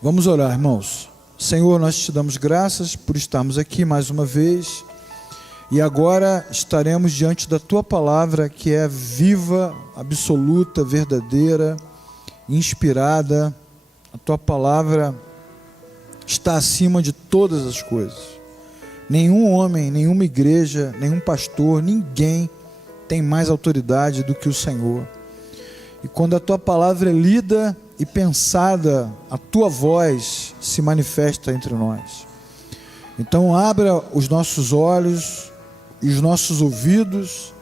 Vamos orar, irmãos. Senhor, nós te damos graças por estarmos aqui mais uma vez e agora estaremos diante da Tua Palavra, que é viva, absoluta, verdadeira, inspirada. A Tua Palavra está acima de todas as coisas. Nenhum homem, nenhuma igreja, nenhum pastor, ninguém tem mais autoridade do que o Senhor. E quando a Tua Palavra é lida e pensada, a Tua voz se manifesta entre nós. Então abra os nossos olhos e os nossos ouvidos,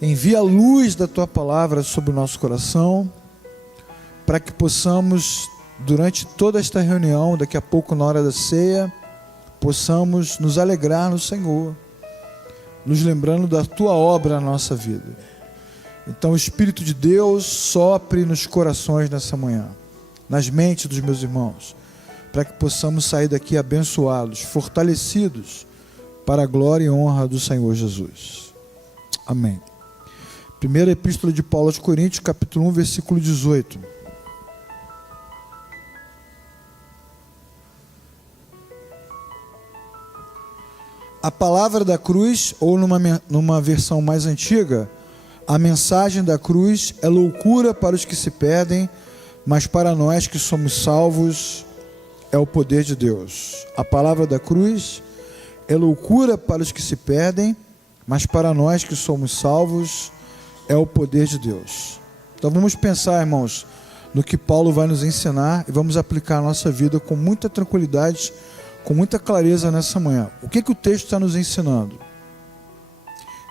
envia a luz da Tua Palavra sobre o nosso coração, para que possamos, durante toda esta reunião, daqui a pouco na hora da ceia, possamos nos alegrar no Senhor, nos lembrando da Tua obra na nossa vida. Então o Espírito de Deus sopre nos corações nessa manhã, nas mentes dos meus irmãos, para que possamos sair daqui abençoados, fortalecidos, para a glória e honra do Senhor Jesus. Amém. Primeira Epístola de Paulo aos Coríntios, capítulo 1, versículo 18. A palavra da cruz, ou numa versão mais antiga, a mensagem da cruz é loucura para os que se perdem, mas para nós que somos salvos é o poder de Deus. A palavra da cruz é loucura para os que se perdem, mas para nós que somos salvos é o poder de Deus. Então vamos pensar, irmãos, no que Paulo vai nos ensinar e vamos aplicar a nossa vida com muita tranquilidade, com muita clareza nessa manhã. O que o texto está nos ensinando?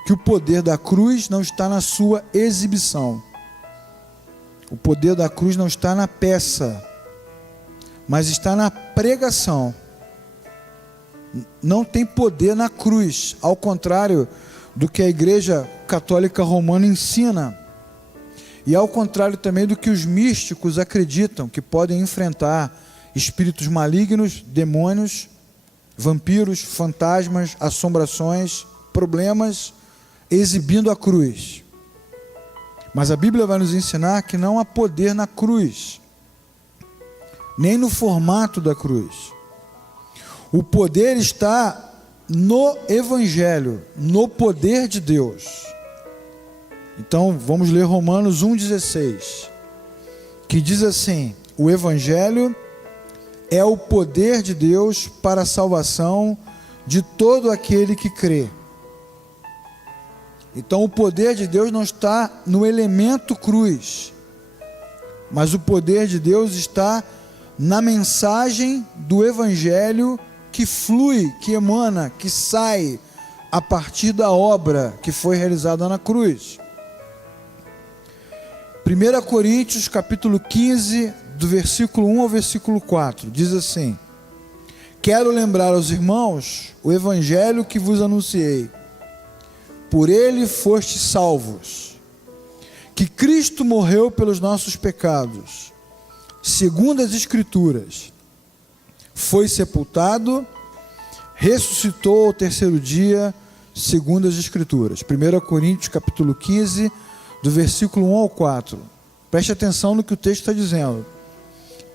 Que o poder da cruz não está na sua exibição. O poder da cruz não está na peça, mas está na pregação. Não tem poder na cruz, ao contrário do que a Igreja Católica Romana ensina, e ao contrário também do que os místicos acreditam, que podem enfrentar espíritos malignos, demônios, vampiros, fantasmas, assombrações, problemas, exibindo a cruz. Mas a Bíblia vai nos ensinar que não há poder na cruz, nem no formato da cruz. O poder está no Evangelho, no poder de Deus. Então vamos ler Romanos 1,16, que diz assim: o Evangelho é o poder de Deus para a salvação de todo aquele que crê. Então o poder de Deus não está no elemento cruz, mas o poder de Deus está na mensagem do Evangelho que flui, que emana, que sai a partir da obra que foi realizada na cruz. 1 Coríntios capítulo 15, do versículo 1 ao versículo 4, diz assim: quero lembrar aos irmãos o Evangelho que vos anunciei. Por ele fostes salvos, que Cristo morreu pelos nossos pecados, segundo as Escrituras, foi sepultado, ressuscitou ao terceiro dia, segundo as Escrituras. 1 Coríntios capítulo 15, do versículo 1 ao 4. Preste atenção no que o texto está dizendo.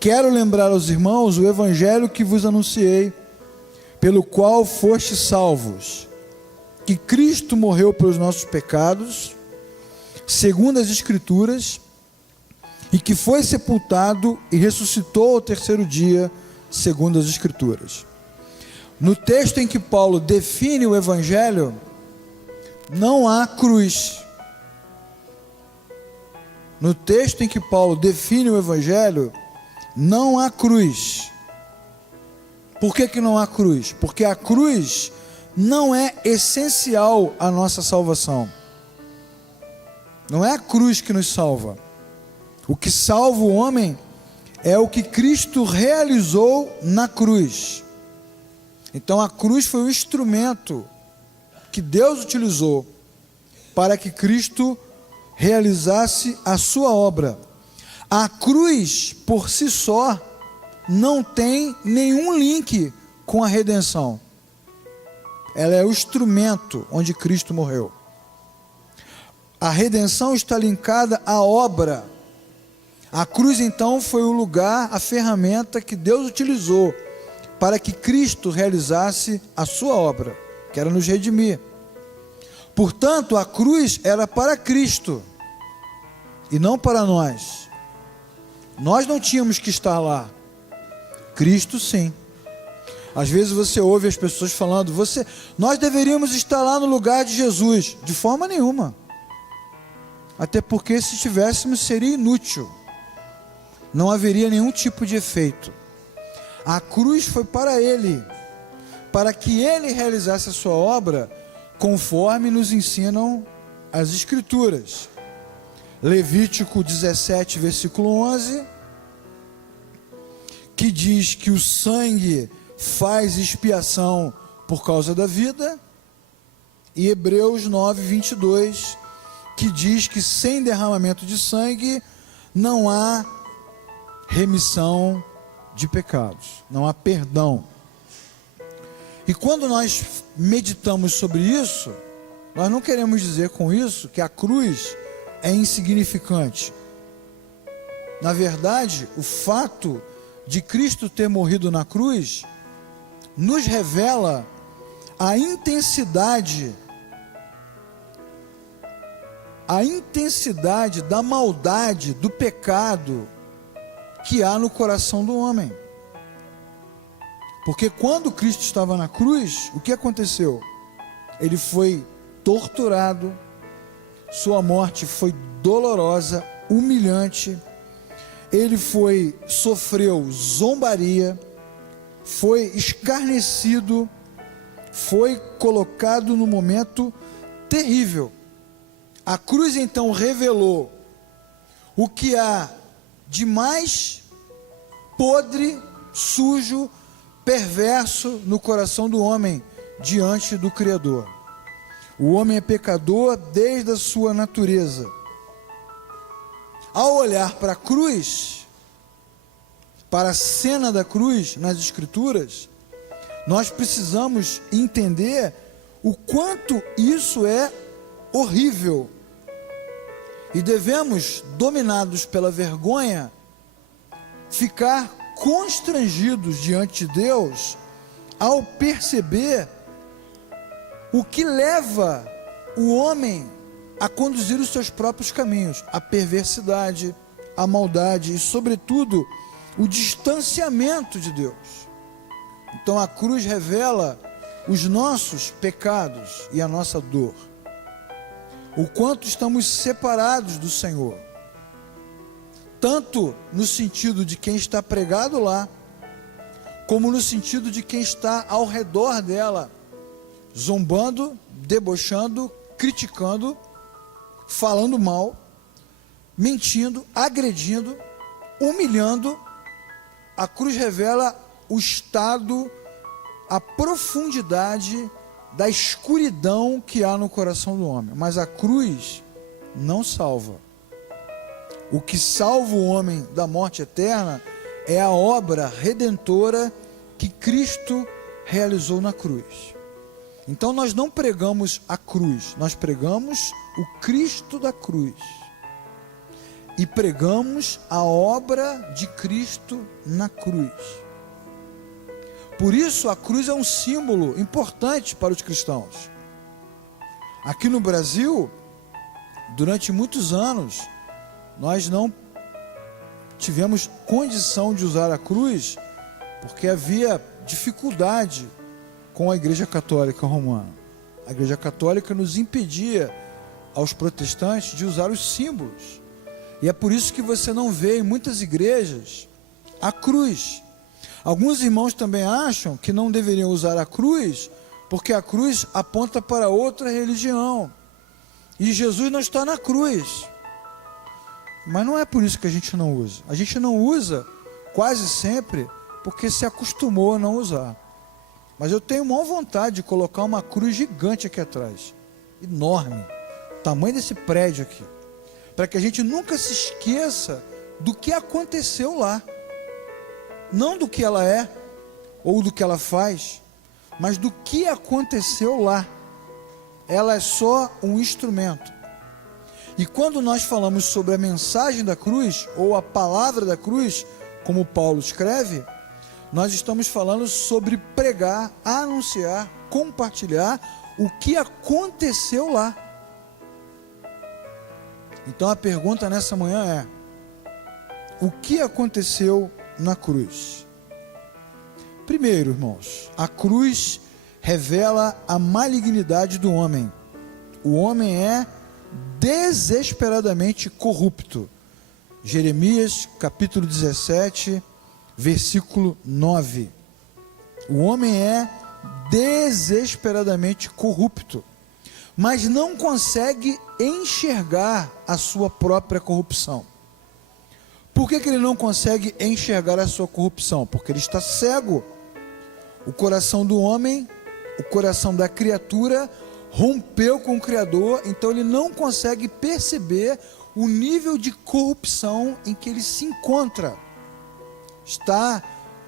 Quero lembrar aos irmãos o Evangelho que vos anunciei, pelo qual fostes salvos, que Cristo morreu pelos nossos pecados, segundo as Escrituras, e que foi sepultado e ressuscitou ao terceiro dia, segundo as Escrituras. No texto em que Paulo define o Evangelho, não há cruz. No texto em que Paulo define o Evangelho, não há cruz. Por que não há cruz? Porque a cruz não é essencial à nossa salvação. Não é a cruz que nos salva. O que salva o homem é o que Cristo realizou na cruz. Então a cruz foi o instrumento que Deus utilizou para que Cristo realizasse a sua obra. A cruz por si só não tem nenhum link com a redenção. Ela é o instrumento onde Cristo morreu. A redenção está linkada à obra. A cruz então foi o lugar, a ferramenta que Deus utilizou para que Cristo realizasse a sua obra, que era nos redimir. Portanto, a cruz era para Cristo e não para nós. Nós não tínhamos que estar lá. Cristo sim. Às vezes você ouve as pessoas falando, nós deveríamos estar lá no lugar de Jesus. De forma nenhuma. Até porque se estivéssemos seria inútil. Não haveria nenhum tipo de efeito. A cruz foi para Ele, para que Ele realizasse a sua obra, conforme nos ensinam as Escrituras. Levítico 17, versículo 11, que diz que o sangue faz expiação por causa da vida, e Hebreus 9, 22, que diz que sem derramamento de sangue não há remissão de pecados, não há perdão. E quando nós meditamos sobre isso, nós não queremos dizer com isso que a cruz é insignificante. Na verdade, o fato de Cristo ter morrido na cruz nos revela a intensidade da maldade, do pecado que há no coração do homem. Porque quando Cristo estava na cruz, o que aconteceu? Ele foi torturado, sua morte foi dolorosa, humilhante, ele sofreu zombaria, foi escarnecido, foi colocado num momento terrível. A cruz então revelou o que há de mais podre, sujo, perverso no coração do homem diante do Criador. O homem é pecador desde a sua natureza. Ao olhar para a cruz, para a cena da cruz nas Escrituras, nós precisamos entender o quanto isso é horrível. E devemos, dominados pela vergonha, ficar constrangidos diante de Deus ao perceber o que leva o homem a conduzir os seus próprios caminhos, a perversidade, a maldade e, sobretudo, o distanciamento de Deus. Então a cruz revela os nossos pecados e a nossa dor, o quanto estamos separados do Senhor, tanto no sentido de quem está pregado lá, como no sentido de quem está ao redor dela, zombando, debochando, criticando, falando mal, mentindo, agredindo, humilhando. A cruz revela o estado, a profundidade da escuridão que há no coração do homem. Mas a cruz não salva. O que salva o homem da morte eterna é a obra redentora que Cristo realizou na cruz. Então nós não pregamos a cruz, nós pregamos o Cristo da cruz. E pregamos a obra de Cristo na cruz. Por isso a cruz é um símbolo importante para os cristãos. Aqui no Brasil, durante muitos anos, nós não tivemos condição de usar a cruz, porque havia dificuldade com a Igreja Católica Romana. A Igreja Católica nos impedia, aos protestantes, de usar os símbolos. E é por isso que você não vê em muitas igrejas a cruz. Alguns irmãos também acham que não deveriam usar a cruz, porque a cruz aponta para outra religião. E Jesus não está na cruz. Mas não é por isso que a gente não usa. A gente não usa quase sempre porque se acostumou a não usar. Mas eu tenho maior vontade de colocar uma cruz gigante aqui atrás. Enorme. Tamanho desse prédio aqui. Para que a gente nunca se esqueça do que aconteceu lá. Não do que ela é, ou do que ela faz, mas do que aconteceu lá. Ela é só um instrumento. E quando nós falamos sobre a mensagem da cruz, ou a palavra da cruz, como Paulo escreve, nós estamos falando sobre pregar, anunciar, compartilhar o que aconteceu lá. Então a pergunta nessa manhã é: o que aconteceu na cruz? Primeiro, irmãos, a cruz revela a malignidade do homem. O homem é desesperadamente corrupto. Jeremias capítulo 17, versículo 9. O homem é desesperadamente corrupto, mas não consegue enxergar a sua própria corrupção. Por que ele não consegue enxergar a sua corrupção? Porque ele está cego. O coração do homem, o coração da criatura, rompeu com o Criador, então ele não consegue perceber o nível de corrupção em que ele se encontra. Está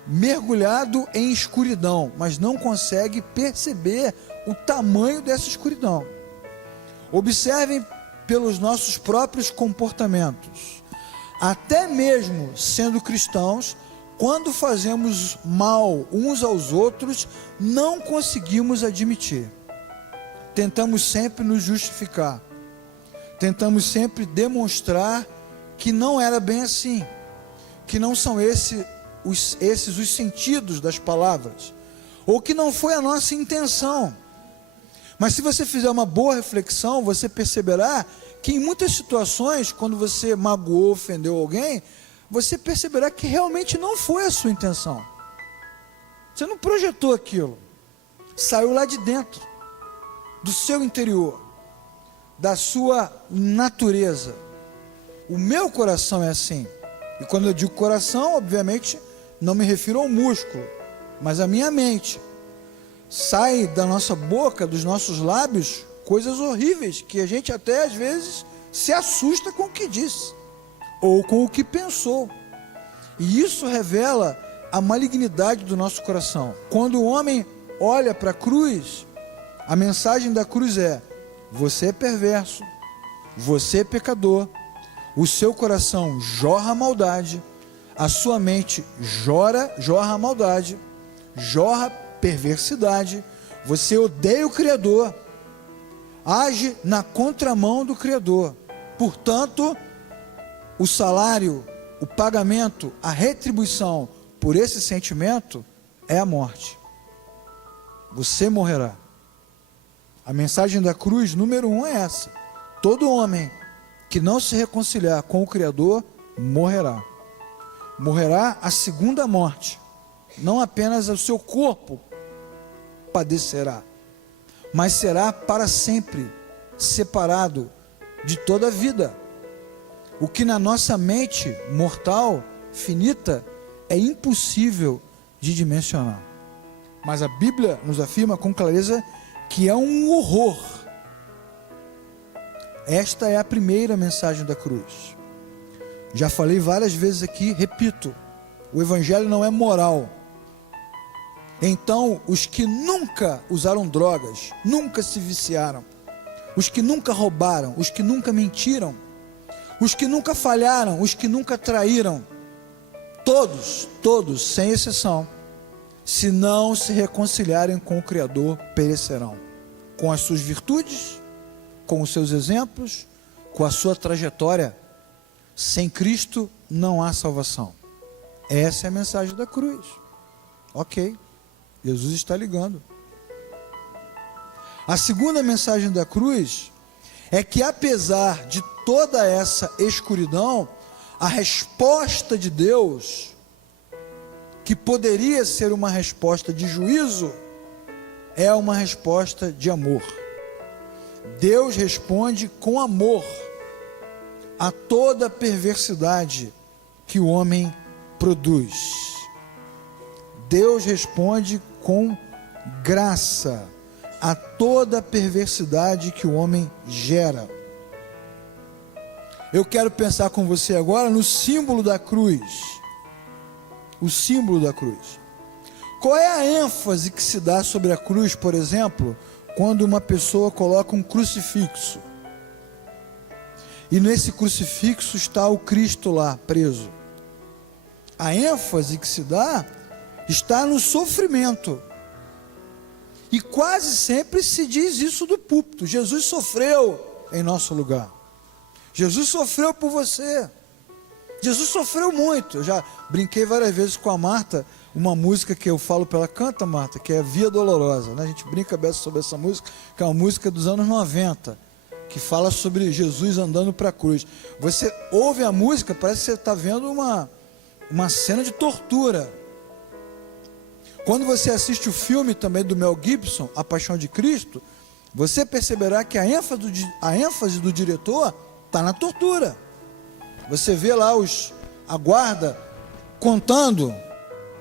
mergulhado em escuridão, mas não consegue perceber o tamanho dessa escuridão. Observem pelos nossos próprios comportamentos. Até mesmo sendo cristãos, quando fazemos mal uns aos outros, não conseguimos admitir. Tentamos sempre nos justificar. Tentamos sempre demonstrar que não era bem assim, que não são esses os sentidos das palavras, ou que não foi a nossa intenção. Mas se você fizer uma boa reflexão, você perceberá que em muitas situações, quando você magoou, ofendeu alguém, você perceberá que realmente não foi a sua intenção. Você não projetou aquilo, saiu lá de dentro, do seu interior, da sua natureza. O meu coração é assim. E quando eu digo coração, obviamente, não me refiro ao músculo, mas à minha mente. Sai da nossa boca, dos nossos lábios, coisas horríveis, que a gente até às vezes se assusta com o que disse, ou com o que pensou. E isso revela a malignidade do nosso coração. Quando o homem olha para a cruz, a mensagem da cruz é: você é perverso, você é pecador, o seu coração jorra maldade, a sua mente jorra maldade, jorra perversidade, você odeia o Criador, age na contramão do Criador. Portanto, o salário, o pagamento, a retribuição por esse sentimento é a morte. Você morrerá. A mensagem da cruz número 1 é essa: todo homem que não se reconciliar com o Criador morrerá. Morrerá a segunda morte. Não apenas o seu corpo padecerá, mas será para sempre separado de toda a vida. O que na nossa mente mortal, finita, é impossível de dimensionar. Mas a Bíblia nos afirma com clareza que é um horror. Esta é a primeira mensagem da cruz. Já falei várias vezes aqui, repito: o Evangelho não é moral. Então, os que nunca usaram drogas, nunca se viciaram, os que nunca roubaram, os que nunca mentiram, os que nunca falharam, os que nunca traíram, todos, sem exceção, se não se reconciliarem com o Criador, perecerão, com as suas virtudes, com os seus exemplos, com a sua trajetória. Sem Cristo não há salvação. Essa é a mensagem da cruz. Ok, Jesus está ligando. A segunda mensagem da cruz é que, apesar de toda essa escuridão, a resposta de Deus, que poderia ser uma resposta de juízo, é uma resposta de amor. Deus responde com amor a toda perversidade que o homem produz. Deus responde com graça a toda perversidade que o homem gera. Eu quero pensar com você agora no símbolo da cruz. O símbolo da cruz. Qual é a ênfase que se dá sobre a cruz, por exemplo, quando uma pessoa coloca um crucifixo? e nesse crucifixo está o Cristo lá, preso. A ênfase que se dá está no sofrimento. E quase sempre se diz isso do púlpito: Jesus sofreu em nosso lugar. Jesus sofreu por você. Jesus sofreu muito. Eu já brinquei várias vezes com a Marta, uma música que eu falo para ela: canta, Marta, que é Via Dolorosa, né? A gente brinca bem sobre essa música, que é uma música dos anos 90, que fala sobre Jesus andando para a cruz. Você ouve a música, parece que você está vendo uma cena de tortura. Quando você assiste o filme também do Mel Gibson, A Paixão de Cristo, você perceberá que a ênfase do diretor está na tortura. Você vê lá a guarda contando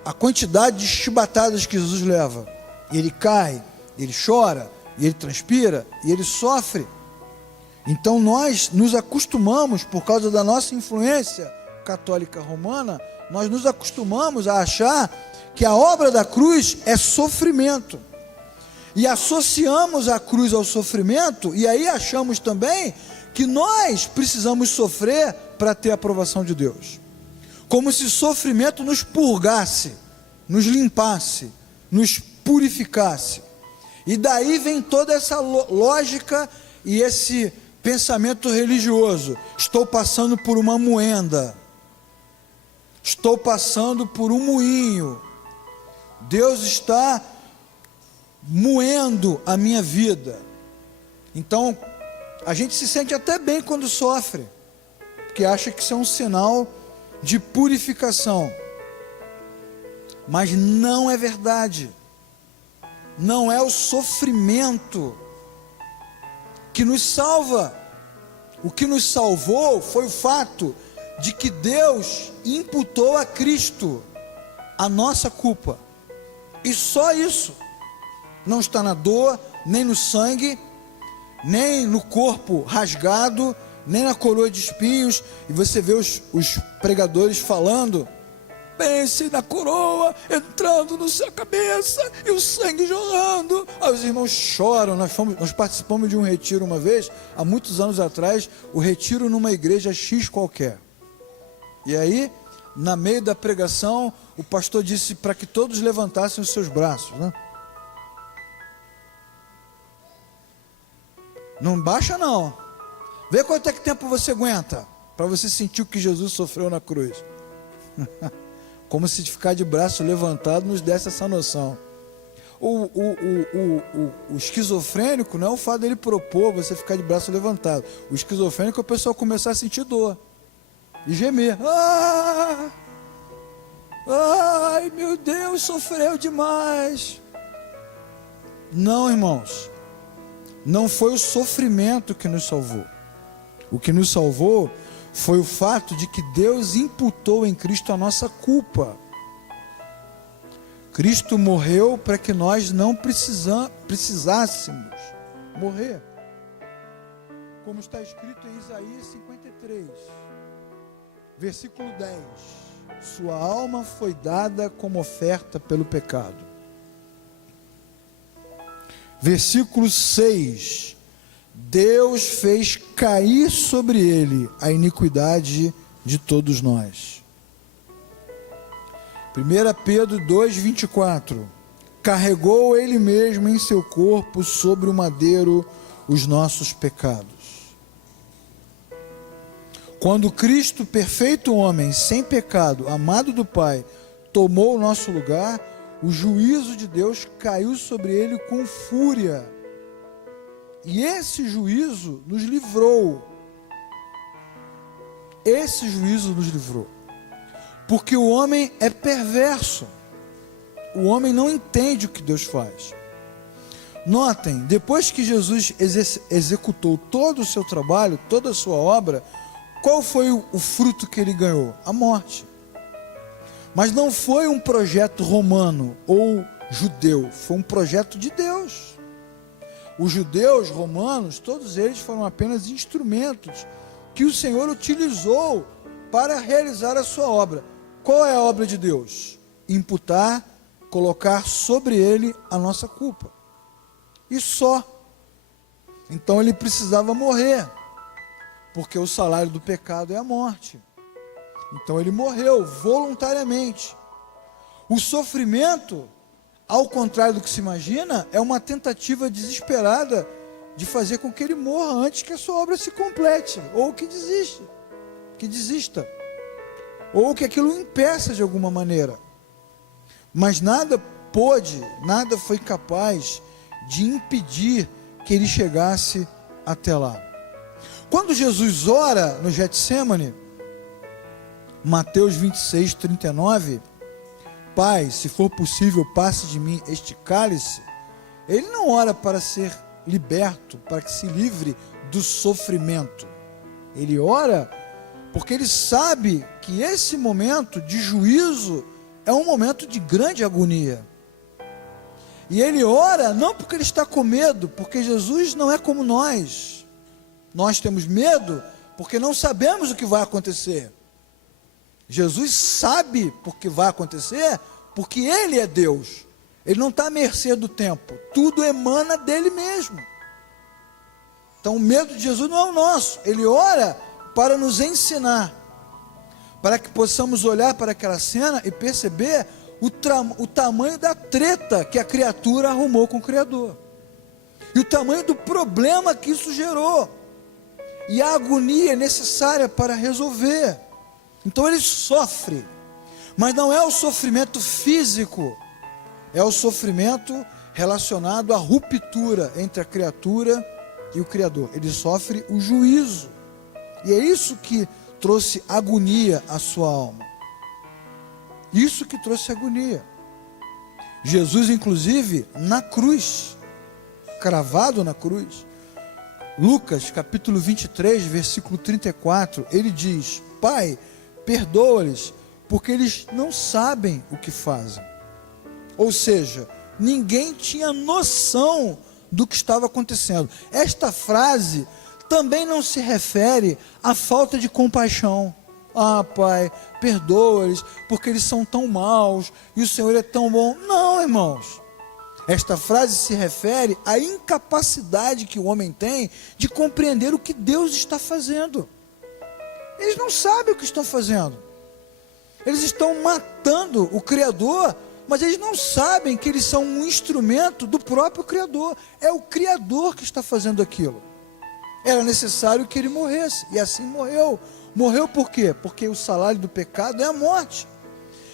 a quantidade de chibatadas que Jesus leva. E ele cai, ele chora, e ele transpira, e ele sofre. Então nós nos acostumamos, por causa da nossa influência católica romana, nós nos acostumamos a achar que a obra da cruz é sofrimento. E associamos a cruz ao sofrimento, e aí achamos também que nós precisamos sofrer para ter a aprovação de Deus. Como se sofrimento nos purgasse, nos limpasse, nos purificasse. E daí vem toda essa lógica e esse pensamento religioso: estou passando por uma moenda, estou passando por um moinho, Deus está moendo a minha vida. Então a gente se sente até bem quando sofre, porque acha que isso é um sinal de purificação. Mas não é verdade. Não é o sofrimento que nos salva. O que nos salvou foi o fato de que Deus imputou a Cristo a nossa culpa. E só isso. Não está na dor, nem no sangue, nem no corpo rasgado, nem na coroa de espinhos. E você vê os pregadores falando: pense na coroa entrando na sua cabeça e o sangue jorrando. Aí os irmãos choram. Nós participamos de um retiro uma vez, há muitos anos atrás, o retiro numa igreja X qualquer. E aí, no meio da pregação, o pastor disse para que todos levantassem os seus braços, né? Não baixa não. Vê quanto é que tempo você aguenta para você sentir o que Jesus sofreu na cruz. Como se ficar de braço levantado nos desse essa noção. O esquizofrênico não é o fato dele propor você ficar de braço levantado. O esquizofrênico é o pessoal começar a sentir dor e gemer. Ai, meu Deus, sofreu demais. Não, irmãos, não foi o sofrimento que nos salvou. O que nos salvou foi o fato de que Deus imputou em Cristo a nossa culpa. Cristo morreu para que nós não precisássemos morrer. Como está escrito em Isaías 53, versículo 10. Sua alma foi dada como oferta pelo pecado. Versículo 6. Deus fez cair sobre ele a iniquidade de todos nós. 1 Pedro 2,24. Carregou ele mesmo em seu corpo sobre o madeiro os nossos pecados. Quando Cristo, perfeito homem, sem pecado, amado do Pai, tomou o nosso lugar, o juízo de Deus caiu sobre ele com fúria. E esse juízo nos livrou. Esse juízo nos livrou. Porque o homem é perverso. O homem não entende o que Deus faz. Notem, depois que Jesus executou todo o seu trabalho, toda a sua obra, qual foi o fruto que ele ganhou? A morte. Mas não foi um projeto romano ou judeu, foi um projeto de Deus. Os judeus, romanos, todos eles foram apenas instrumentos que o Senhor utilizou para realizar a sua obra. Qual é a obra de Deus? Imputar, colocar sobre ele a nossa culpa. E só. Então ele precisava morrer. Porque o salário do pecado é a morte. Então ele morreu voluntariamente. O sofrimento, ao contrário do que se imagina, é uma tentativa desesperada de fazer com que ele morra antes que a sua obra se complete, ou que desista, ou que aquilo o impeça de alguma maneira. Mas nada foi capaz de impedir que ele chegasse até lá. Quando Jesus ora no Getsêmani, Mateus 26, 39, Pai, se for possível, passe de mim este cálice. Ele não ora para ser liberto, para que se livre do sofrimento. Ele ora porque ele sabe que esse momento de juízo é um momento de grande agonia. E ele ora não porque ele está com medo, porque Jesus não é como nós. Nós temos medo porque não sabemos o que vai acontecer. Jesus sabe porque vai acontecer, porque ele é Deus. Ele não está à mercê do tempo, tudo emana dele mesmo. Então o medo de Jesus não é o nosso. Ele ora para nos ensinar, para que possamos olhar para aquela cena e perceber o tamanho da treta que a criatura arrumou com o Criador, e o tamanho do problema que isso gerou, e a agonia necessária para resolver. Então ele sofre, mas não é o sofrimento físico, é o sofrimento relacionado à ruptura entre a criatura e o Criador. Ele sofre o juízo, e é isso que trouxe agonia à sua alma. Isso que trouxe agonia. Jesus, inclusive, na cruz, cravado na cruz, Lucas capítulo 23, versículo 34, ele diz: Pai, perdoa-lhes, porque eles não sabem o que fazem. Ou seja, ninguém tinha noção do que estava acontecendo. Esta frase também não se refere à falta de compaixão. Ah, Pai, perdoa-lhes, porque eles são tão maus, e o Senhor é tão bom. Não, irmãos. Esta frase se refere à incapacidade que o homem tem de compreender o que Deus está fazendo. Eles não sabem o que estão fazendo. Eles estão matando o Criador, mas eles não sabem que eles são um instrumento do próprio Criador. É o Criador que está fazendo aquilo. Era necessário que ele morresse, e assim morreu. Morreu por quê? Porque o salário do pecado é a morte.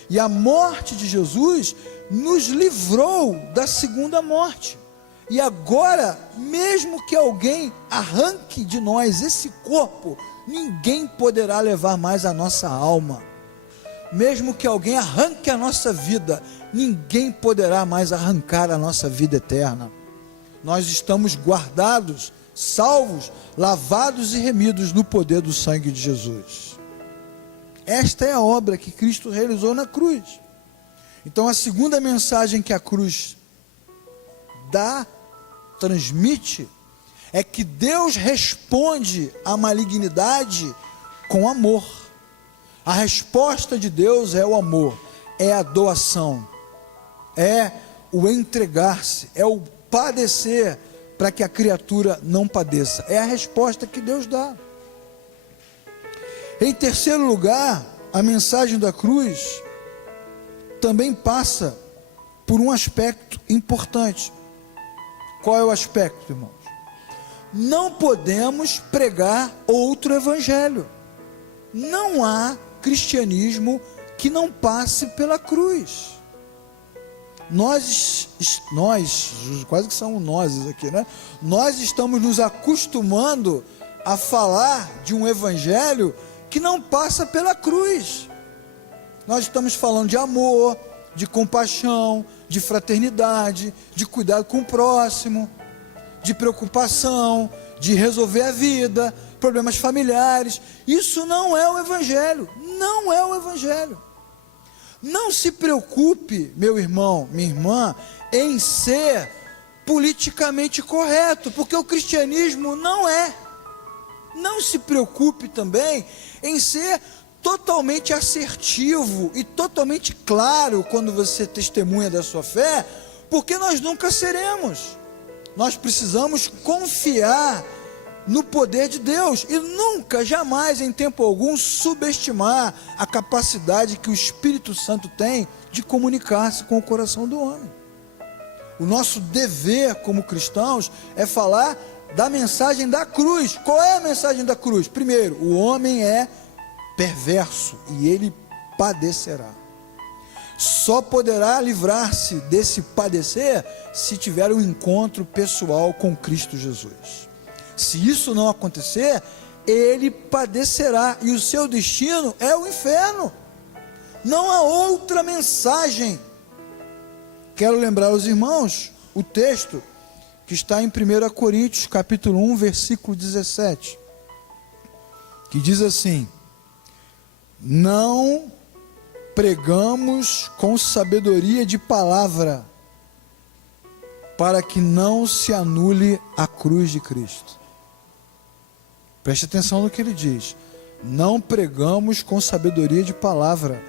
E a morte de Jesus nos livrou da segunda morte. E agora, mesmo que alguém arranque de nós esse corpo, ninguém poderá levar mais a nossa alma. Mesmo que alguém arranque a nossa vida, ninguém poderá mais arrancar a nossa vida eterna. Nós estamos guardados, salvos, lavados e remidos no poder do sangue de Jesus. Esta é a obra que Cristo realizou na cruz. Então a segunda mensagem que a cruz transmite, é que Deus responde à malignidade com amor. A resposta de Deus é o amor, é a doação, é o entregar-se, é o padecer para que a criatura não padeça. É a resposta que Deus dá. Em terceiro lugar, a mensagem da cruz também passa por um aspecto importante. Qual é o aspecto, irmãos? Não podemos pregar outro evangelho. Não há cristianismo que não passe pela cruz. Nós, quase que são nós aqui, né? Nós estamos nos acostumando a falar de um evangelho que não passa pela cruz. Nós estamos falando de amor, de compaixão, de fraternidade, de cuidado com o próximo, de preocupação, de resolver a vida, problemas familiares. Isso não é o evangelho. Não é o evangelho. Não se preocupe, meu irmão, minha irmã, em ser politicamente correto, porque o cristianismo não é. Não se preocupe também em ser totalmente assertivo e totalmente claro quando você testemunha da sua fé, porque nós nunca seremos. Nós precisamos confiar no poder de Deus, e nunca, jamais, em tempo algum, subestimar a capacidade que o Espírito Santo tem de comunicar-se com o coração do homem. O nosso dever como cristãos é falar da mensagem da cruz. Qual é a mensagem da cruz? Primeiro, o homem é perverso e ele padecerá. Só poderá livrar-se desse padecer se tiver um encontro pessoal com Cristo Jesus. Se isso não acontecer, ele padecerá e o seu destino é o inferno. Não há outra mensagem. Quero lembrar aos irmãos o texto que está em 1 Coríntios, capítulo 1, versículo 17, que diz assim: não pregamos com sabedoria de palavra, para que não se anule a cruz de Cristo. Preste atenção no que ele diz. Não pregamos com sabedoria de palavra,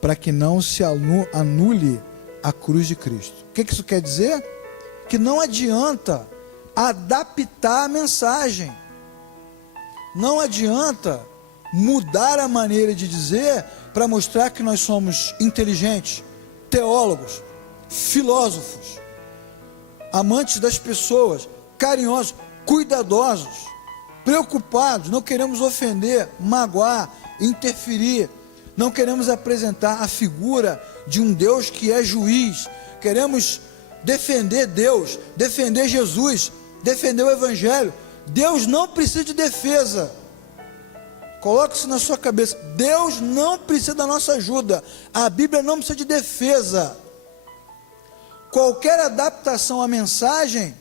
para que não se anule a cruz de Cristo. O que isso quer dizer? Que não adianta adaptar a mensagem. Não adianta mudar a maneira de dizer para mostrar que nós somos inteligentes, teólogos, filósofos, amantes das pessoas, carinhosos, cuidadosos, preocupados, não queremos ofender, magoar, interferir, não queremos apresentar a figura de um Deus que é juiz, queremos defender Deus, defender Jesus, defender o Evangelho. Deus não precisa de defesa. Coloque isso na sua cabeça. Deus não precisa da nossa ajuda. A Bíblia não precisa de defesa. Qualquer adaptação à mensagem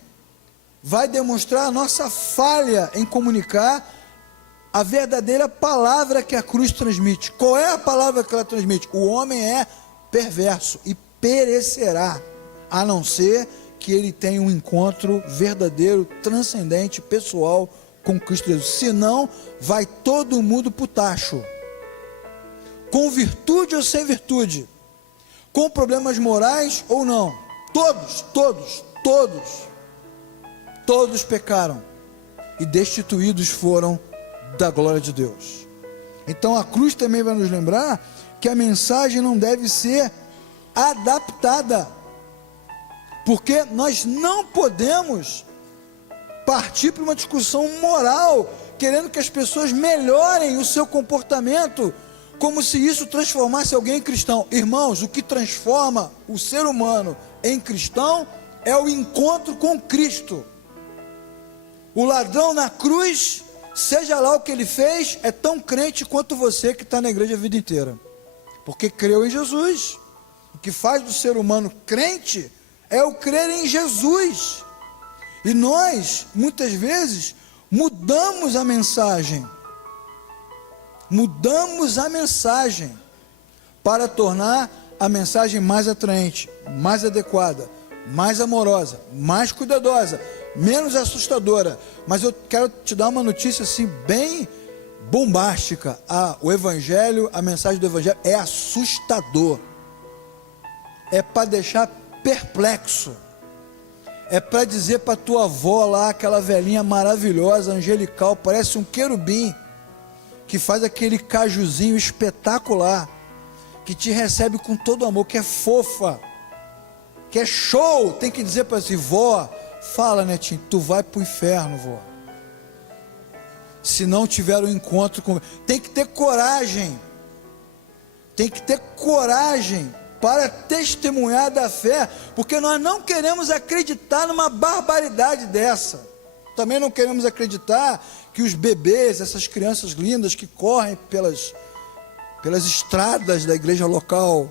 vai demonstrar a nossa falha em comunicar a verdadeira palavra que a cruz transmite. Qual é a palavra que ela transmite? O homem é perverso e perecerá, a não ser que ele tenha um encontro verdadeiro, transcendente, pessoal com Cristo Jesus. Senão, vai todo mundo para o tacho, com virtude ou sem virtude, com problemas morais ou não. Todos pecaram e destituídos foram da glória de Deus. Então a cruz também vai nos lembrar que a mensagem não deve ser adaptada, porque nós não podemos partir para uma discussão moral, querendo que as pessoas melhorem o seu comportamento, como se isso transformasse alguém em cristão. Irmãos, o que transforma o ser humano em cristão é o encontro com Cristo. O ladrão na cruz, seja lá o que ele fez, é tão crente quanto você que está na igreja a vida inteira, porque creu em Jesus. O que faz do ser humano crente é o crer em Jesus. E nós, muitas vezes, mudamos a mensagem para tornar a mensagem mais atraente, mais adequada, mais amorosa, mais cuidadosa, menos assustadora. Mas eu quero te dar uma notícia assim bem bombástica. O Evangelho, a mensagem do Evangelho é assustador, é para deixar perplexo, é para dizer para tua avó lá, aquela velhinha maravilhosa, angelical, parece um querubim, que faz aquele cajuzinho espetacular, que te recebe com todo amor, que é fofa, que é show. Tem que dizer para si: vó, fala, netinho, tu vai para o inferno, vó, se não tiver um encontro com... Tem que ter coragem para testemunhar da fé, porque nós não queremos acreditar numa barbaridade dessa. Também não queremos acreditar que os bebês, essas crianças lindas que correm pelas estradas da igreja local,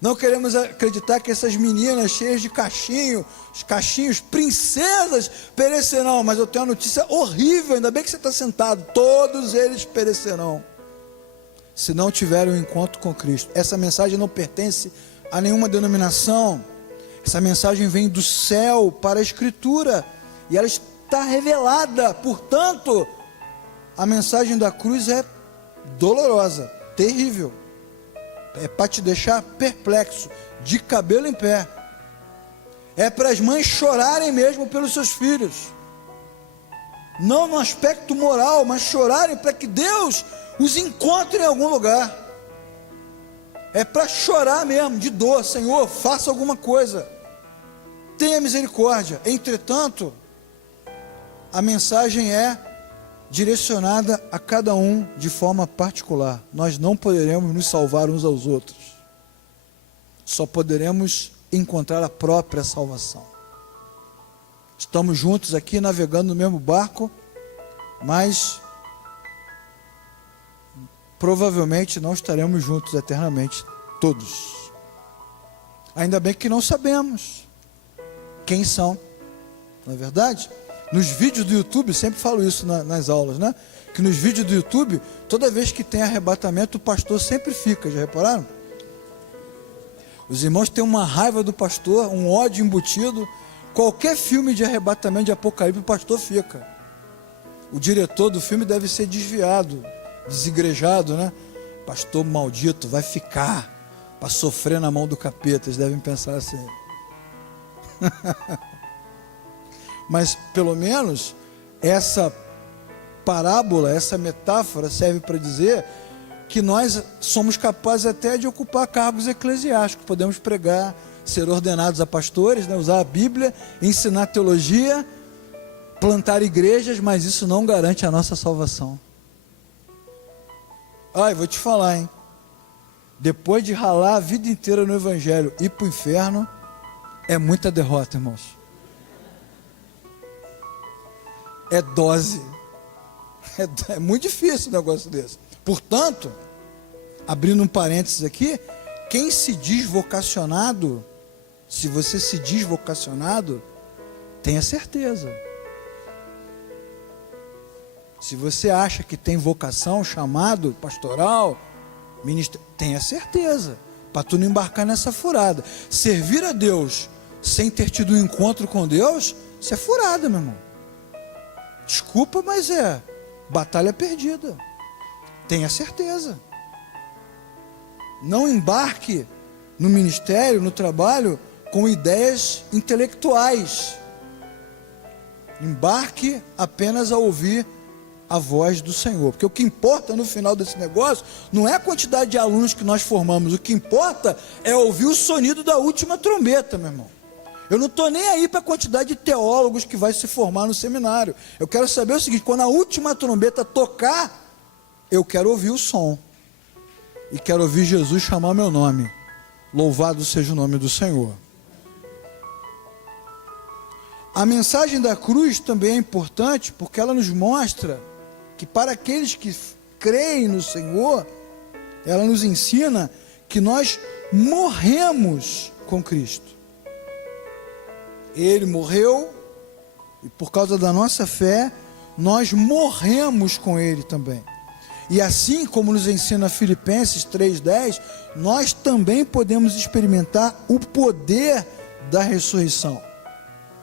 não queremos acreditar que essas meninas cheias de cachinhos, princesas, perecerão. Mas eu tenho uma notícia horrível, ainda bem que você está sentado: todos eles perecerão, se não tiverem um encontro com Cristo. Essa mensagem não pertence a nenhuma denominação. Essa mensagem vem do céu para a Escritura, e ela está revelada. Portanto, a mensagem da cruz é dolorosa, terrível, é para te deixar perplexo, de cabelo em pé, é para as mães chorarem mesmo pelos seus filhos, não no aspecto moral, mas chorarem para que Deus os encontre em algum lugar. É para chorar mesmo, de dor. Senhor, faça alguma coisa, tenha misericórdia. Entretanto, a mensagem é direcionada a cada um de forma particular. Nós não poderemos nos salvar uns aos outros, só poderemos encontrar a própria salvação. Estamos juntos aqui navegando no mesmo barco, mas provavelmente não estaremos juntos eternamente, todos. Ainda bem que não sabemos quem são, não é verdade? Nos vídeos do YouTube, sempre falo isso nas aulas, né? Que nos vídeos do YouTube, toda vez que tem arrebatamento, o pastor sempre fica, já repararam? Os irmãos têm uma raiva do pastor, um ódio embutido. Qualquer filme de arrebatamento, de Apocalipse, o pastor fica. O diretor do filme deve ser desviado, desigrejado, né? Pastor maldito, vai ficar para sofrer na mão do capeta. Eles devem pensar assim. Mas pelo menos essa parábola, essa metáfora serve para dizer que nós somos capazes até de ocupar cargos eclesiásticos. Podemos pregar, ser ordenados a pastores, né? Usar a Bíblia, ensinar teologia, plantar igrejas, mas isso não garante a nossa salvação. Eu vou te falar, hein? Depois de ralar a vida inteira no Evangelho e ir para o inferno, é muita derrota, irmãos. É dose. É muito difícil um negócio desse. Portanto, abrindo um parênteses aqui, quem se diz vocacionado, se você se diz vocacionado, tenha certeza. Se você acha que tem vocação, chamado pastoral, ministério, tenha certeza, para tu não embarcar nessa furada. Servir a Deus sem ter tido um encontro com Deus, isso é furada, meu irmão. Desculpa, mas é batalha perdida. Tenha certeza. Não embarque no ministério, no trabalho, com ideias intelectuais. Embarque apenas a ouvir a voz do Senhor. Porque o que importa no final desse negócio não é a quantidade de alunos que nós formamos. O que importa é ouvir o sonido da última trombeta, meu irmão. Eu não estou nem aí para a quantidade de teólogos que vai se formar no seminário. Eu quero saber o seguinte: quando a última trombeta tocar, eu quero ouvir o som. E quero ouvir Jesus chamar meu nome. Louvado seja o nome do Senhor. A mensagem da cruz também é importante, porque ela nos mostra que para aqueles que creem no Senhor, ela nos ensina que nós morremos com Cristo. Ele morreu, e por causa da nossa fé, nós morremos com Ele também. E assim como nos ensina Filipenses 3,10, nós também podemos experimentar o poder da ressurreição.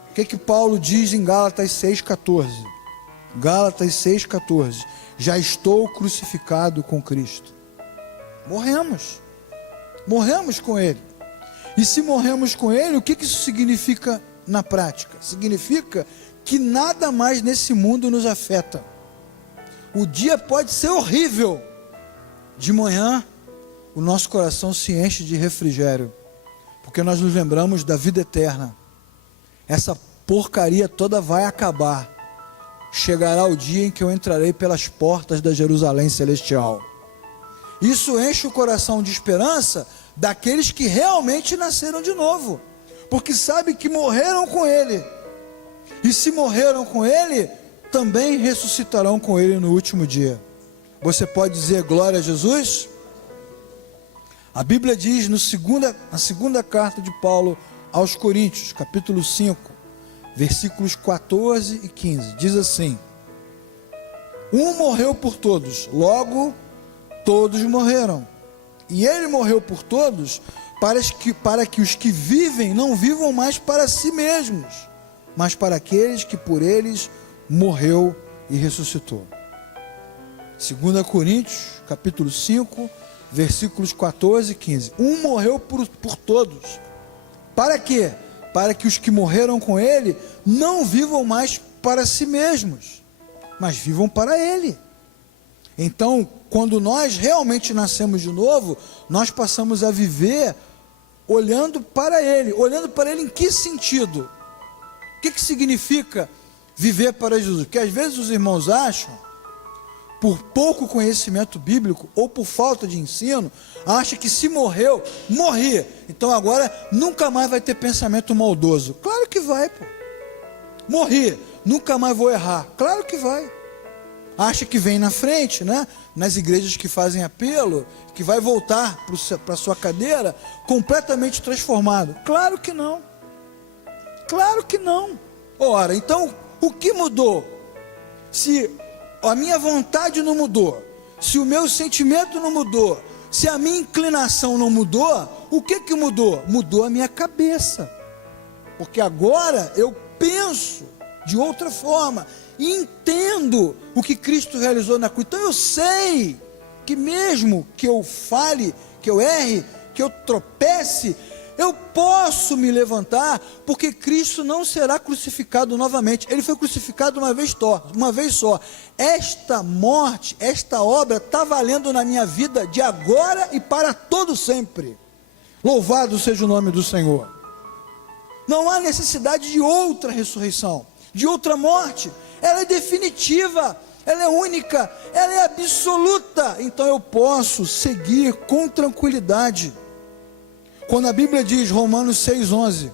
O que Paulo diz em Gálatas 6,14? Gálatas 6,14: já estou crucificado com Cristo. Morremos com Ele. E se morremos com Ele, o que isso significa na prática? Significa que nada mais nesse mundo nos afeta. O dia pode ser horrível, de manhã o nosso coração se enche de refrigério, porque nós nos lembramos da vida eterna. Essa porcaria toda vai acabar. Chegará o dia em que eu entrarei pelas portas da Jerusalém celestial. Isso enche o coração de esperança daqueles que realmente nasceram de novo, porque sabem que morreram com Ele, e se morreram com Ele, também ressuscitarão com Ele no último dia. Você pode dizer glória a Jesus? A Bíblia diz na segunda carta de Paulo aos Coríntios, capítulo 5, versículos 14 e 15, diz assim: um morreu por todos, logo todos morreram, e Ele morreu por todos, para que os que vivem não vivam mais para si mesmos, mas para aqueles que por eles morreu e ressuscitou. 2 Coríntios, capítulo 5, versículos 14 e 15. Um morreu por todos. Para quê? Para que os que morreram com Ele não vivam mais para si mesmos, mas vivam para Ele. Então, quando nós realmente nascemos de novo, nós passamos a viver olhando para Ele. Olhando para Ele em que sentido? O que significa viver para Jesus? Porque às vezes os irmãos acham, por pouco conhecimento bíblico ou por falta de ensino, acha que se morreu, morri. Então agora nunca mais vai ter pensamento maldoso. Claro que vai, pô. Morri, nunca mais vou errar. Claro que vai. Acha que vem na frente, né? Nas igrejas que fazem apelo, que vai voltar para a sua cadeira completamente transformado. Claro que não. Claro que não. Ora, então o que mudou? Se a minha vontade não mudou, se o meu sentimento não mudou, se a minha inclinação não mudou, o que mudou? Mudou a minha cabeça. Porque agora eu penso de outra forma e entendo o que Cristo realizou na cruz. Então eu sei que mesmo que eu fale, que eu erre, que eu tropece, eu posso me levantar, porque Cristo não será crucificado novamente. Ele foi crucificado uma vez só. Esta morte, esta obra está valendo na minha vida de agora e para todo sempre. Louvado seja o nome do Senhor. Não há necessidade de outra ressurreição, de outra morte. Ela é definitiva, ela é única, ela é absoluta. Então eu posso seguir com tranquilidade. Quando a Bíblia diz, Romanos 6,11,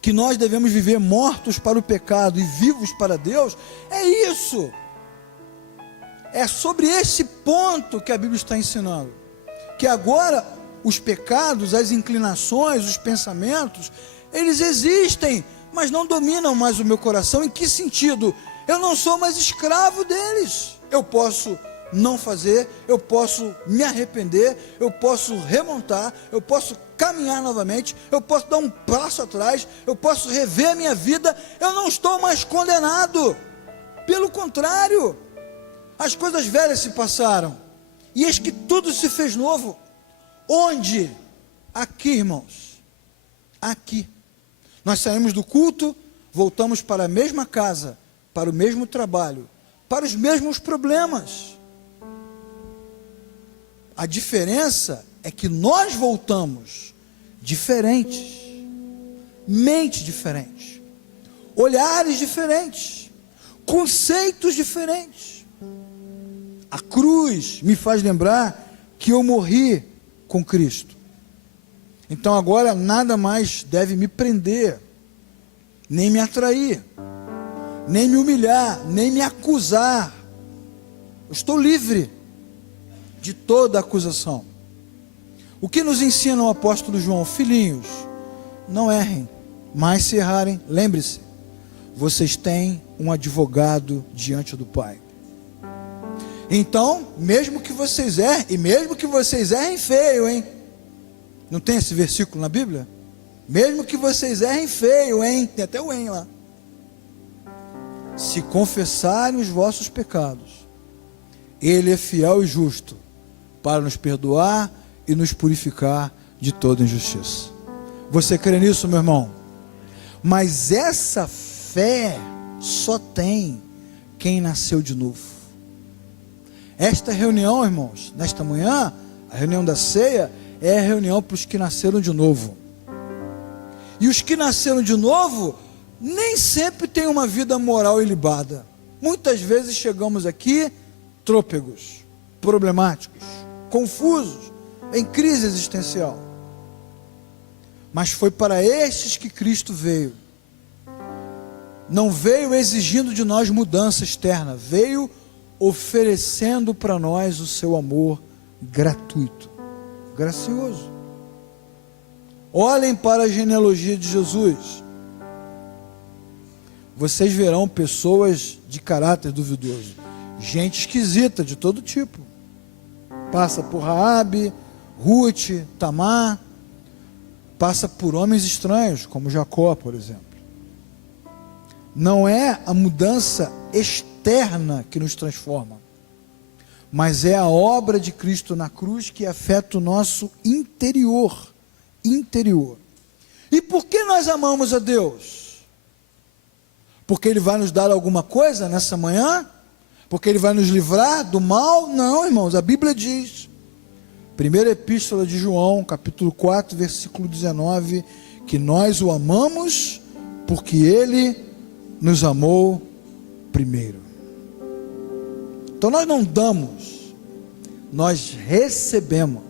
que nós devemos viver mortos para o pecado e vivos para Deus, é isso. É sobre esse ponto que a Bíblia está ensinando. Que agora os pecados, as inclinações, os pensamentos, eles existem, mas não dominam mais o meu coração. Em que sentido? Eu não sou mais escravo deles. Eu posso não fazer, eu posso me arrepender, eu posso remontar, eu posso caminhar novamente, eu posso dar um passo atrás, eu posso rever a minha vida. Eu não estou mais condenado. Pelo contrário, as coisas velhas se passaram e eis que tudo se fez novo. Onde? Aqui, irmãos. Aqui. Nós saímos do culto, voltamos para a mesma casa, para o mesmo trabalho, para os mesmos problemas. A diferença é que nós voltamos diferentes, mente diferente, olhares diferentes, conceitos diferentes. A cruz me faz lembrar que eu morri com Cristo. Então agora nada mais deve me prender, nem me atrair, nem me humilhar, nem me acusar. Eu estou livre de toda acusação. O que nos ensina o apóstolo João? Filhinhos, não errem, mas se errarem, lembre-se, vocês têm um advogado diante do Pai. Então, mesmo que vocês errem, e mesmo que vocês errem feio, hein? Não tem esse versículo na Bíblia? Mesmo que vocês errem feio, hein? Tem até o "hein" lá. Se confessarem os vossos pecados, Ele é fiel e justo para nos perdoar e nos purificar de toda injustiça. Você crê nisso, meu irmão? Mas essa fé só tem quem nasceu de novo. Esta reunião, irmãos, nesta manhã, a reunião da ceia, é a reunião para os que nasceram de novo. E os que nasceram de novo, nem sempre têm uma vida moral ilibada. Muitas vezes chegamos aqui trôpegos, problemáticos, confusos, em crise existencial. Mas foi para estes que Cristo veio. Não veio exigindo de nós mudança externa, veio oferecendo para nós o seu amor gratuito, gracioso. Olhem para a genealogia de Jesus. Vocês verão pessoas de caráter duvidoso, gente esquisita de todo tipo. Passa por Raabe, Ruth, Tamar, passa por homens estranhos, como Jacó, por exemplo. Não é a mudança externa que nos transforma, mas é a obra de Cristo na cruz que afeta o nosso interior. E por que nós amamos a Deus? Porque Ele vai nos dar alguma coisa nessa manhã? Porque Ele vai nos livrar do mal? Não, irmãos, a Bíblia diz, primeira epístola de João, capítulo 4, versículo 19, que nós o amamos porque Ele nos amou primeiro. Então nós não damos, nós recebemos.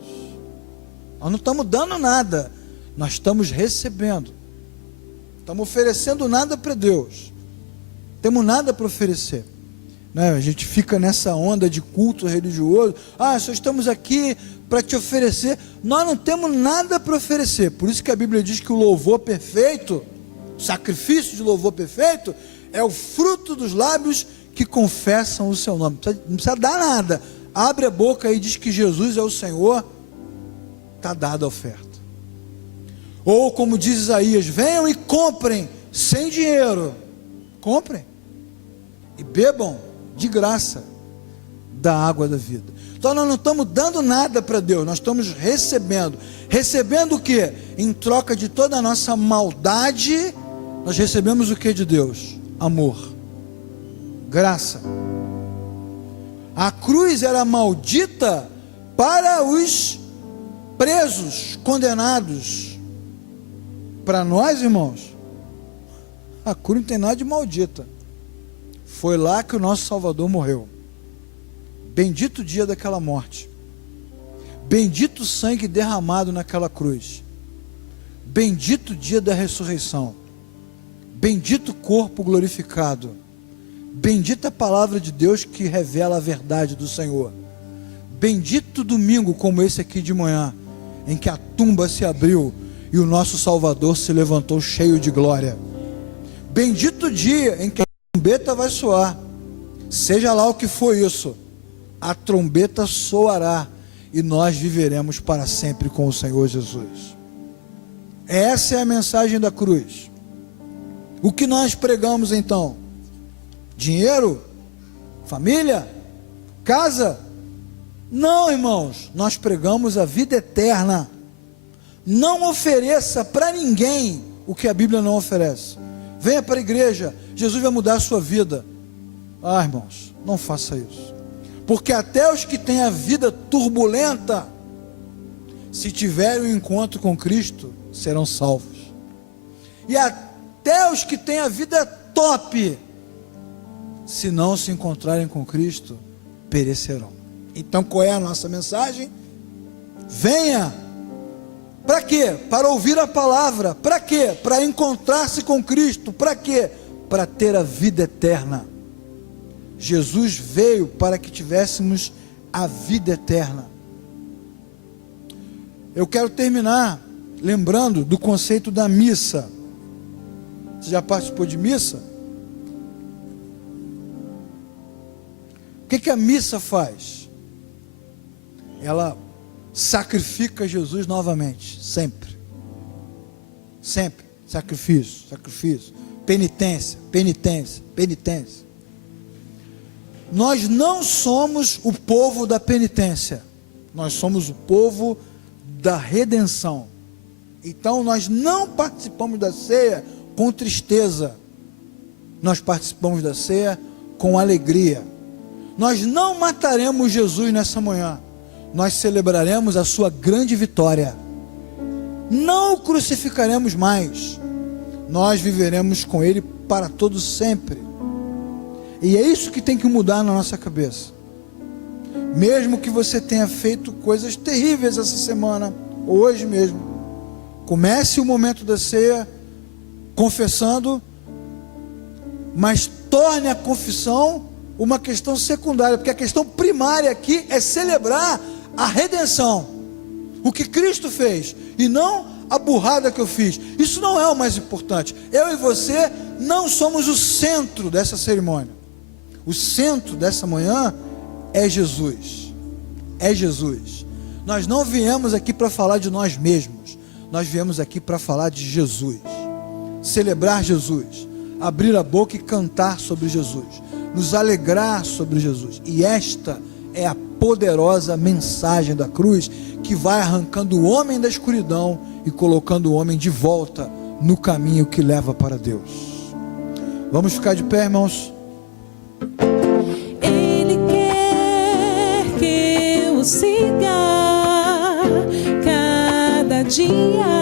Nós não estamos dando nada, nós estamos recebendo. Estamos oferecendo nada para Deus. Temos nada para oferecer. Né? A gente fica nessa onda de culto religioso. Só estamos aqui para te oferecer. Nós não temos nada para oferecer. Por isso que a Bíblia diz que o louvor perfeito, o sacrifício de louvor perfeito, é o fruto dos lábios que confessam o seu nome. Não precisa dar nada. Abre a boca e diz que Jesus é o Senhor. Está dada a oferta. Ou como diz Isaías, venham e comprem sem dinheiro. Comprem. E bebam de graça da água da vida. Então nós não estamos dando nada para Deus, nós estamos recebendo. Recebendo o que? Em troca de toda a nossa maldade, nós recebemos o que de Deus? Amor, graça. A cruz era maldita para os presos, condenados. Para nós, irmãos, a cruz não tem nada de maldita. Foi lá que o nosso Salvador morreu. Bendito o dia daquela morte. Bendito o sangue derramado naquela cruz. Bendito o dia da ressurreição. Bendito o corpo glorificado. Bendita a palavra de Deus que revela a verdade do Senhor. Bendito domingo como esse aqui de manhã, em que a tumba se abriu e o nosso Salvador se levantou cheio de glória. Bendito o dia em que a trombeta vai soar. Seja lá o que for isso, a trombeta soará e nós viveremos para sempre com o Senhor Jesus. Essa é a mensagem da cruz. O que nós pregamos então? Dinheiro? Família? Casa? Não, irmãos, nós pregamos a vida eterna. Não ofereça para ninguém o que a Bíblia não oferece. Venha para a igreja, Jesus vai mudar a sua vida. Irmãos, não faça isso. Porque até os que têm a vida turbulenta, se tiverem um encontro com Cristo, serão salvos. E até os que têm a vida top, se não se encontrarem com Cristo, perecerão. Então qual é a nossa mensagem? Venha. Para quê? Para ouvir a palavra. Para quê? Para encontrar-se com Cristo. Para quê? Para ter a vida eterna. Jesus veio para que tivéssemos a vida eterna. Eu quero terminar lembrando do conceito da missa. Você já participou de missa? O que a missa faz? Ela sacrifica Jesus novamente, sempre. Sempre, sacrifício, sacrifício, penitência, penitência, penitência. Nós não somos o povo da penitência, nós somos o povo da redenção. Então nós não participamos da ceia com tristeza, nós participamos da ceia com alegria. Nós não mataremos Jesus nessa manhã, nós celebraremos a sua grande vitória. Não o crucificaremos mais, nós viveremos com Ele para todo sempre. E é isso que tem que mudar na nossa cabeça. Mesmo que você tenha feito coisas terríveis essa semana, hoje mesmo, comece o momento da ceia confessando, mas torne a confissão uma questão secundária, porque a questão primária aqui é celebrar a redenção, o que Cristo fez, e não a burrada que eu fiz. Isso não é o mais importante. Eu e você não somos o centro dessa cerimônia. O centro dessa manhã é Jesus. É Jesus. Nós não viemos aqui para falar de nós mesmos, nós viemos aqui para falar de Jesus, celebrar Jesus, abrir a boca e cantar sobre Jesus, nos alegrar sobre Jesus. E esta é a poderosa mensagem da cruz, que vai arrancando o homem da escuridão e colocando o homem de volta no caminho que leva para Deus. Vamos ficar de pé, irmãos? Ele quer que eu siga cada dia.